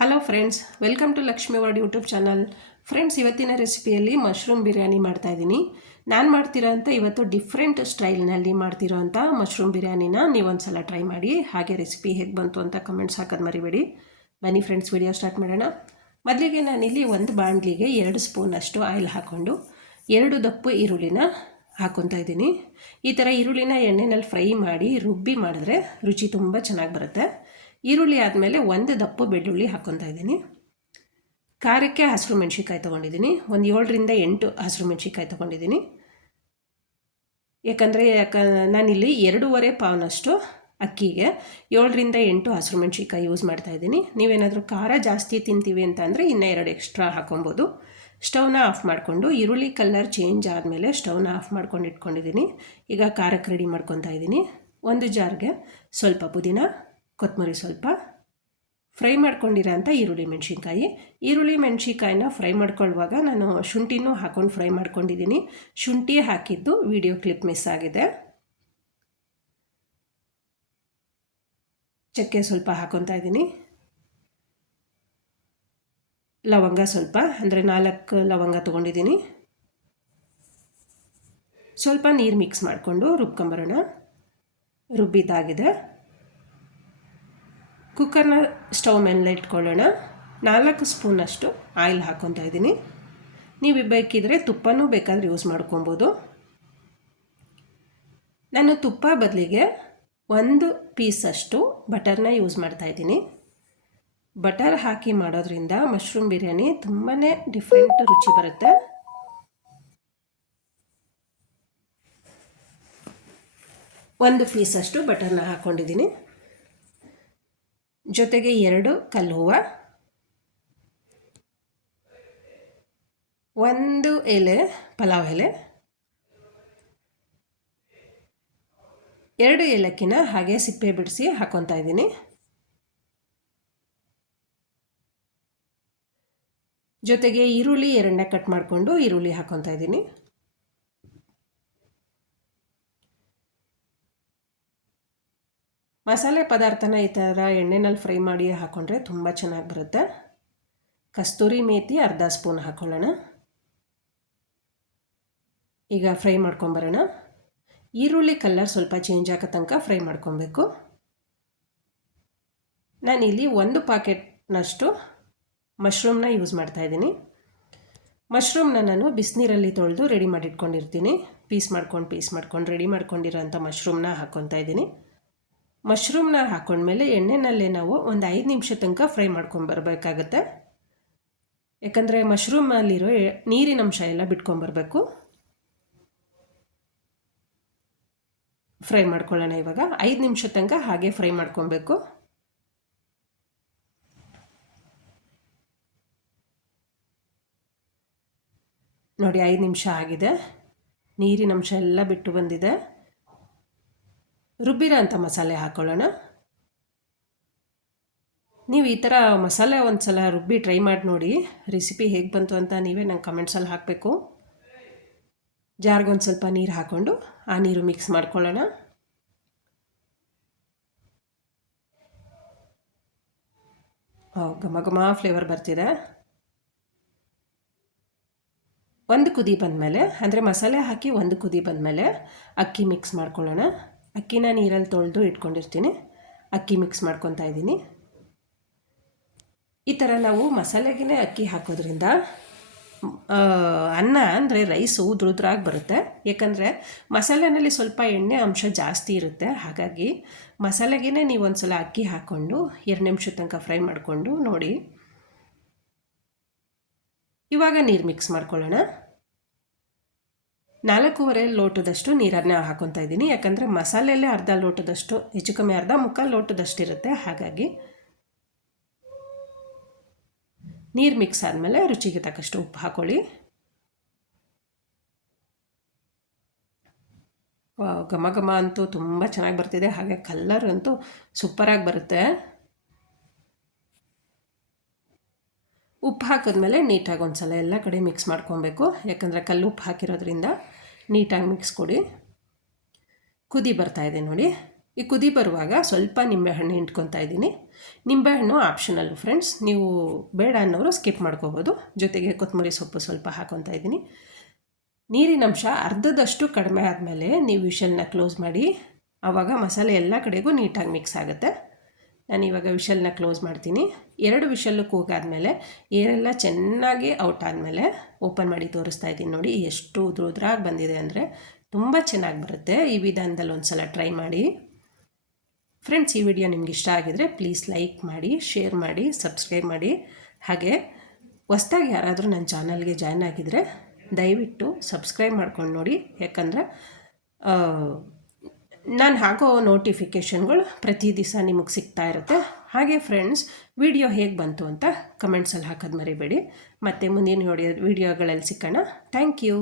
Hello friends, welcome to Lakshmi word YouTube channel. Friends, ಇವತ್ತಿನ ರೆಸಿಪಿಯಲ್ಲಿ mushroom biryani ಮಾಡ್ತಾಯಿದ್ದೀನಿ. ನಾನು ಮಾಡ್ತಿರೋಂಥ ಇವತ್ತು ಡಿಫ್ರೆಂಟ್ ಸ್ಟೈಲ್ನಲ್ಲಿ ಮಾಡ್ತಿರೋಂಥ ಮಶ್ರೂಮ್ ಬಿರಿಯಾನಿನ ನೀವೊಂದು ಸಲ ಟ್ರೈ ಮಾಡಿ. ಹಾಗೆ ರೆಸಿಪಿ ಹೇಗೆ ಬಂತು ಅಂತ ಕಮೆಂಟ್ಸ್ ಹಾಕೋದು ಮರಿಬೇಡಿ. ಬನ್ನಿ ಫ್ರೆಂಡ್ಸ್, ವಿಡಿಯೋ ಸ್ಟಾರ್ಟ್ ಮಾಡೋಣ. ಮೊದಲಿಗೆ ನಾನಿಲ್ಲಿ ಒಂದು ಬಾಣಲಿಗೆ 2 ಸ್ಪೂನಷ್ಟು ಆಯಿಲ್ ಹಾಕ್ಕೊಂಡು 2 ದಪ್ಪು ಈರುಳ್ಳಿನ ಹಾಕ್ಕೊತಾ ಇದ್ದೀನಿ. ಈ ಥರ ಈರುಳ್ಳಿನ ಎಣ್ಣೆನಲ್ಲಿ ಫ್ರೈ ಮಾಡಿ ರುಬ್ಬಿ ಮಾಡಿದ್ರೆ ರುಚಿ ತುಂಬ ಚೆನ್ನಾಗಿ ಬರುತ್ತೆ. ಈರುಳ್ಳಿ ಆದಮೇಲೆ 1 ದಪ್ಪು ಬೆಳ್ಳುಳ್ಳಿ ಹಾಕ್ಕೊತಾ ಇದ್ದೀನಿ. ಖಾರಕ್ಕೆ ಹಸಿರು ಮೆಣಸಿನ್ಕಾಯಿ ತೊಗೊಂಡಿದ್ದೀನಿ. ಒಂದು 7ರಿಂದ 8 ಹಸಿರು ಮೆಣಸಿನ್ಕಾಯಿ ತೊಗೊಂಡಿದ್ದೀನಿ. ಯಾಕಂದರೆ ನಾನಿಲ್ಲಿ 2.5 ಪಾವ್ನಷ್ಟು ಅಕ್ಕಿಗೆ 7ರಿಂದ 8 ಹಸಿರು ಮೆಣಸಿನ್ಕಾಯಿ ಯೂಸ್ ಮಾಡ್ತಾಯಿದ್ದೀನಿ. ನೀವೇನಾದರೂ ಖಾರ ಜಾಸ್ತಿ ತಿಂತೀವಿ ಅಂತ ಅಂದರೆ ಇನ್ನೂ 2 ಎಕ್ಸ್ಟ್ರಾ ಹಾಕೊಬೋದು. ಸ್ಟವ್ನ ಆಫ್ ಮಾಡಿಕೊಂಡು ಈರುಳ್ಳಿ ಕಲರ್ ಚೇಂಜ್ ಆದಮೇಲೆ ಸ್ಟವ್ನ ಆಫ್ ಮಾಡ್ಕೊಂಡು ಇಟ್ಕೊಂಡಿದ್ದೀನಿ. ಈಗ ಖಾರಕ್ಕೆ ರೆಡಿ ಮಾಡ್ಕೊತಾ ಇದ್ದೀನಿ. ಒಂದು ಜಾರ್ಗೆ ಸ್ವಲ್ಪ ಪುದೀನ, ಕೊತ್ತಂಬರಿ, ಸ್ವಲ್ಪ ಫ್ರೈ ಮಾಡ್ಕೊಂಡಿರೋ ಅಂಥ ಈರುಳ್ಳಿ ಮೆಣಸಿನ್ಕಾಯಿನ ಫ್ರೈ ಮಾಡ್ಕೊಳ್ಳುವಾಗ ನಾನು ಶುಂಠಿನೂ ಹಾಕ್ಕೊಂಡು ಫ್ರೈ ಮಾಡ್ಕೊಂಡಿದ್ದೀನಿ. ಶುಂಠಿ ಹಾಕಿದ್ದು ವಿಡಿಯೋ ಕ್ಲಿಪ್ ಮಿಸ್ ಆಗಿದೆ. ಚಕ್ಕೆ ಸ್ವಲ್ಪ ಹಾಕ್ಕೊತಾ ಇದ್ದೀನಿ. ಲವಂಗ ಸ್ವಲ್ಪ, ಅಂದರೆ 4 ಲವಂಗ ತೊಗೊಂಡಿದ್ದೀನಿ. ಸ್ವಲ್ಪ ನೀರು ಮಿಕ್ಸ್ ಮಾಡಿಕೊಂಡು ರುಬ್ಕೊಂಬರೋಣ. ರುಬ್ಬಿದ್ದಾಗಿದೆ. ಕುಕ್ಕರ್ನ ಸ್ಟವ್ ಮೇಲೆ ಇಟ್ಕೊಳ್ಳೋಣ. 4 ಸ್ಪೂನಷ್ಟು ಆಯಿಲ್ ಹಾಕ್ಕೊತಾ ಇದ್ದೀನಿ. ನೀವು ಬೇಕಿದ್ರೆ ತುಪ್ಪನೂ ಬೇಕಾದರೆ ಯೂಸ್ ಮಾಡ್ಕೊಬೋದು. ನಾನು ತುಪ್ಪ ಬದಲಿಗೆ 1 ಪೀಸಷ್ಟು ಬಟರ್ನ ಯೂಸ್ ಮಾಡ್ತಾಯಿದ್ದೀನಿ. ಬಟರ್ ಹಾಕಿ ಮಾಡೋದ್ರಿಂದ ಮಶ್ರೂಮ್ ಬಿರಿಯಾನಿ ತುಂಬಾ ಡಿಫ್ರೆಂಟ್ ರುಚಿ ಬರುತ್ತೆ. ಒಂದು ಪೀಸಷ್ಟು ಬಟರ್ನ ಹಾಕ್ಕೊಂಡಿದ್ದೀನಿ. ಜೊತೆಗೆ 2 ಕಲ್ಲು ಹೂವು, 1 ಎಲೆ ಪಲಾವ್ ಎಲೆ, 2 ಏಲಕ್ಕಿನ ಹಾಗೆ ಸಿಪ್ಪೆ ಬಿಡಿಸಿ ಹಾಕ್ಕೊತಾ ಇದ್ದೀನಿ. ಜೊತೆಗೆ ಈರುಳ್ಳಿ 2ನೇ ಕಟ್ ಮಾಡಿಕೊಂಡು ಈರುಳ್ಳಿ ಹಾಕ್ಕೊತಾ ಇದ್ದೀನಿ. ಮಸಾಲೆ ಪದಾರ್ಥನ ಈ ಥರ ಎಣ್ಣೆನಲ್ಲಿ ಫ್ರೈ ಮಾಡಿ ಹಾಕ್ಕೊಂಡ್ರೆ ತುಂಬ ಚೆನ್ನಾಗಿ ಬರುತ್ತೆ. ಕಸ್ತೂರಿ ಮೇಥಿ 1/2 ಸ್ಪೂನ್ ಹಾಕ್ಕೊಳ್ಳೋಣ. ಈಗ ಫ್ರೈ ಮಾಡ್ಕೊಂಬರೋಣ. ಈರುಳ್ಳಿ ಕಲರ್ ಸ್ವಲ್ಪ ಚೇಂಜ್ ಆಗೋ ತನಕ ಫ್ರೈ ಮಾಡ್ಕೊಬೇಕು. ನಾನಿಲ್ಲಿ 1 ಪಾಕೆಟ್ನಷ್ಟು ಮಶ್ರೂಮ್ನ ಯೂಸ್ ಮಾಡ್ತಾಯಿದ್ದೀನಿ. ಮಶ್ರೂಮ್ನ ನಾನು ಬಿಸಿನೀರಲ್ಲಿ ತೊಳೆದು ರೆಡಿ ಮಾಡಿ ಇಟ್ಕೊಂಡಿರ್ತೀನಿ. ಪೀಸ್ ಮಾಡ್ಕೊಂಡು ರೆಡಿ ಮಾಡ್ಕೊಂಡಿರೋಂಥ ಮಶ್ರೂಮ್ನ ಹಾಕ್ಕೊತಾ ಇದ್ದೀನಿ. ಮಶ್ರೂಮ್ನ ಹಾಕ್ಕೊಂಡ್ಮೇಲೆ ಎಣ್ಣೆನಲ್ಲೇ ನಾವು ಒಂದು 5 ನಿಮಿಷ ತನಕ ಫ್ರೈ ಮಾಡ್ಕೊಂಬರ್ಬೇಕಾಗತ್ತೆ. ಯಾಕಂದರೆ ಮಶ್ರೂಮಲ್ಲಿರೋ ನೀರಿನ ಅಂಶ ಎಲ್ಲ ಬಿಟ್ಕೊಂಬರ್ಬೇಕು. ಫ್ರೈ ಮಾಡ್ಕೊಳ್ಳೋಣ. ಇವಾಗ 5 ನಿಮಿಷ ತನಕ ಹಾಗೆ ಫ್ರೈ ಮಾಡ್ಕೊಬೇಕು. ನೋಡಿ, 5 ನಿಮಿಷ ಆಗಿದೆ. ನೀರಿನ ಅಂಶ ಎಲ್ಲ ಬಿಟ್ಟು ಬಂದಿದೆ. ರುಬ್ಬಿರೋ ಅಂಥ ಮಸಾಲೆ ಹಾಕ್ಕೊಳ್ಳೋಣ. ನೀವು ಈ ಥರ ಮಸಾಲೆ ಒಂದು ಸಲ ರುಬ್ಬಿ ಟ್ರೈ ಮಾಡಿ ನೋಡಿ. ರೆಸಿಪಿ ಹೇಗೆ ಬಂತು ಅಂತ ನೀವೇ ನಂಗೆ ಕಮೆಂಟ್ಸಲ್ಲಿ ಹಾಕಬೇಕು. ಜಾರ್ಗೊಂದು ಸ್ವಲ್ಪ ನೀರು ಹಾಕ್ಕೊಂಡು ಆ ನೀರು ಮಿಕ್ಸ್ ಮಾಡ್ಕೊಳ್ಳೋಣ. ಘಮ ಘಮ ಫ್ಲೇವರ್ ಬರ್ತಿದೆ. ಒಂದು ಕುದಿ ಬಂದಮೇಲೆ, ಅಂದರೆ ಮಸಾಲೆ ಹಾಕಿ 1 ಕುದಿ ಬಂದಮೇಲೆ ಅಕ್ಕಿ ಮಿಕ್ಸ್ ಮಾಡ್ಕೊಳ್ಳೋಣ. ಅಕ್ಕಿನ ನೀರಲ್ಲಿ ತೊಳೆದು ಇಟ್ಕೊಂಡಿರ್ತೀನಿ. ಅಕ್ಕಿ ಮಿಕ್ಸ್ ಮಾಡ್ಕೊತಾ ಇದ್ದೀನಿ. ಈ ಥರ ನಾವು ಮಸಾಲೆಗೆ ಅಕ್ಕಿ ಹಾಕೋದ್ರಿಂದ ಅನ್ನ ಅಂದರೆ ರೈಸು ಉದ್ರಾಗಿ ಬರುತ್ತೆ. ಯಾಕಂದರೆ ಮಸಾಲೆನಲ್ಲಿ ಸ್ವಲ್ಪ ಎಣ್ಣೆ ಅಂಶ ಜಾಸ್ತಿ ಇರುತ್ತೆ. ಹಾಗಾಗಿ ಮಸಾಲೆಗೆ ನೀವು ಒಂದು ಸಲ ಅಕ್ಕಿ ಹಾಕ್ಕೊಂಡು 2 ನಿಮಿಷ ತನಕ ಫ್ರೈ ಮಾಡಿಕೊಂಡು ನೋಡಿ. ಇವಾಗ ನೀರು ಮಿಕ್ಸ್ ಮಾಡ್ಕೊಳ್ಳೋಣ. 4.5 ಲೋಟದಷ್ಟು ನೀರನ್ನು ಹಾಕ್ಕೊತಾ ಇದ್ದೀನಿ. ಯಾಕಂದರೆ ಮಸಾಲೆಯಲ್ಲೇ 1/2 ಲೋಟದಷ್ಟು, ಹೆಚ್ಚು ಕಮ್ಮಿ 1/4 ಲೋಟದಷ್ಟು ಇರುತ್ತೆ. ಹಾಗಾಗಿ ನೀರು ಮಿಕ್ಸ್ ಆದಮೇಲೆ ರುಚಿಗೆ ತಕ್ಕಷ್ಟು ಉಪ್ಪು ಹಾಕ್ಕೊಳ್ಳಿ. ಘಮ ಘಮ ಅಂತೂ ತುಂಬ ಚೆನ್ನಾಗಿ ಬರ್ತಿದೆ. ಹಾಗೆ ಕಲರ್ ಅಂತೂ ಸೂಪರಾಗಿ ಬರುತ್ತೆ. ಉಪ್ಪು ಹಾಕಿದ್ಮೇಲೆ ನೀಟಾಗಿ ಒಂದು ಸಲ ಎಲ್ಲ ಕಡೆ ಮಿಕ್ಸ್ ಮಾಡ್ಕೊಬೇಕು. ಯಾಕಂದರೆ ಕಲ್ಲು ಉಪ್ಪು ಹಾಕಿರೋದ್ರಿಂದ ನೀಟಾಗಿ ಮಿಕ್ಸ್ ಕೊಡಿ. ಕುದಿ ಬರ್ತಾಯಿದೆ ನೋಡಿ. ಈ ಕುದಿ ಬರುವಾಗ ಸ್ವಲ್ಪ ನಿಂಬೆಹಣ್ಣು ಹಿಂಡ್ಕೊತಾ ಇದ್ದೀನಿ. ನಿಂಬೆಹಣ್ಣು ಆಪ್ಷನಲ್ಲು ಫ್ರೆಂಡ್ಸ್, ನೀವು ಬೇಡ ಅನ್ನೋರು ಸ್ಕಿಪ್ ಮಾಡ್ಕೋಬೋದು. ಜೊತೆಗೆ ಕೊತ್ತಂಬರಿ ಸೊಪ್ಪು ಸ್ವಲ್ಪ ಹಾಕ್ಕೊತಾ ಇದ್ದೀನಿ. ನೀರಿನಂಶ ಅರ್ಧದಷ್ಟು ಕಡಿಮೆ ಆದಮೇಲೆ ನೀವು ವಿಷಲ್ನ ಕ್ಲೋಸ್ ಮಾಡಿ. ಆವಾಗ ಮಸಾಲೆ ಎಲ್ಲ ಕಡೆಗೂ ನೀಟಾಗಿ ಮಿಕ್ಸ್ ಆಗುತ್ತೆ. ನಾನು ಇವಾಗ ವಿಷಲ್ನ ಕ್ಲೋಸ್ ಮಾಡ್ತೀನಿ. 2 ವಿಷಲ್ಲು ಕೂಗಾದಮೇಲೆ ಏರೆಲ್ಲ ಚೆನ್ನಾಗಿ ಔಟ್ ಆದಮೇಲೆ ಓಪನ್ ಮಾಡಿ ತೋರಿಸ್ತಾ ಇದ್ದೀನಿ. ನೋಡಿ ಎಷ್ಟು ಉದ್ರಾಗಿ ಬಂದಿದೆ ಅಂದರೆ ತುಂಬ ಚೆನ್ನಾಗಿ ಬರುತ್ತೆ. ಈ ವಿಧಾನದಲ್ಲಿ ಒಂದು ಸಲ ಟ್ರೈ ಮಾಡಿ ಫ್ರೆಂಡ್ಸ್. ಈ ವಿಡಿಯೋ ನಿಮ್ಗೆ ಇಷ್ಟ ಆಗಿದರೆ ಪ್ಲೀಸ್ ಲೈಕ್ ಮಾಡಿ, ಶೇರ್ ಮಾಡಿ, ಸಬ್ಸ್ಕ್ರೈಬ್ ಮಾಡಿ. ಹಾಗೆ ಹೊಸ್ದಾಗಿ ಯಾರಾದರೂ ನನ್ನ ಚಾನಲ್ಗೆ ಜಾಯ್ನ್ ಆಗಿದರೆ ದಯವಿಟ್ಟು ಸಬ್ಸ್ಕ್ರೈಬ್ ಮಾಡ್ಕೊಂಡು ನೋಡಿ. ಯಾಕಂದರೆ ನಾನು ಹಾಕೋ ನೋಟಿಫಿಕೇಷನ್ಗಳು ಪ್ರತಿ ದಿವಸ ನಿಮಗೆ ಸಿಗ್ತಾ ಇರುತ್ತೆ. ಹಾಗೆ ಫ್ರೆಂಡ್ಸ್, ವಿಡಿಯೋ ಹೇಗೆ ಬಂತು ಅಂತ ಕಮೆಂಟ್ಸಲ್ಲಿ ಹಾಕೋದು ಮರಿಬೇಡಿ. ಮತ್ತು ಮುಂದಿನ ವಿಡಿಯೋಗಳಲ್ಲಿ ಸಿಕ್ಕೋಣ. Thank you.